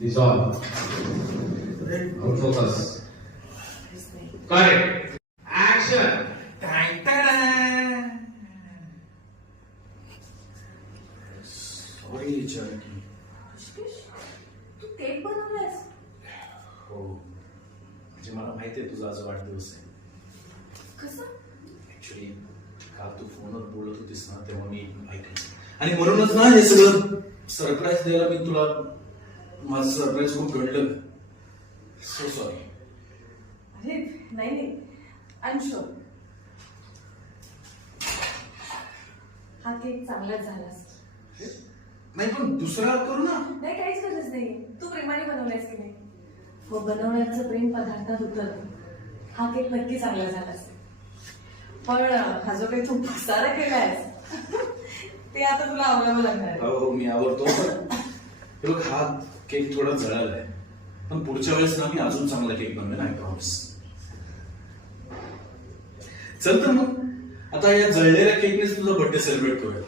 Dissolve. Out focus. Correct. Action. Sorry चरणी. तू cake बनवलायस? हो, म्हणजे मला माहिती आहे तुझा आज वाढदिवस आहे. कसं? ऍक्च्युली काल तू फोनवर बोलत होतीस ना, तेव्हा मी ऐकलं आणि म्हणूनच ना हे सगळं सरप्राईज द्यायला मी तुला माझं सरप्राईज खूप घडलं. So sorry. अरे नाही नाही, आय एम शुअर हा केक चांगलाच झाला असेल. नाही पण दुसरा करू ना. नाही, काहीच गरज नाही. तू प्रेमाने बनवलायस की नाही? हो, बनवण्याचं प्रेम पदार्थात उतरलं. हा केक नक्की चांगला झाला असेल. पण हा जो काही तू पसारा केलायस ते आता तुला आवडावं लागणार आहे. हो मी आवडतो. हे बघ, हा केक थोडा जळाला आहे, पण पुढच्या वेळेस ना मी अजून चांगला केक बनवेन, आय प्रॉमिस. चल तर मग आता या जळलेल्या केकनेच तुझा बर्थडे सेलिब्रेट करूया.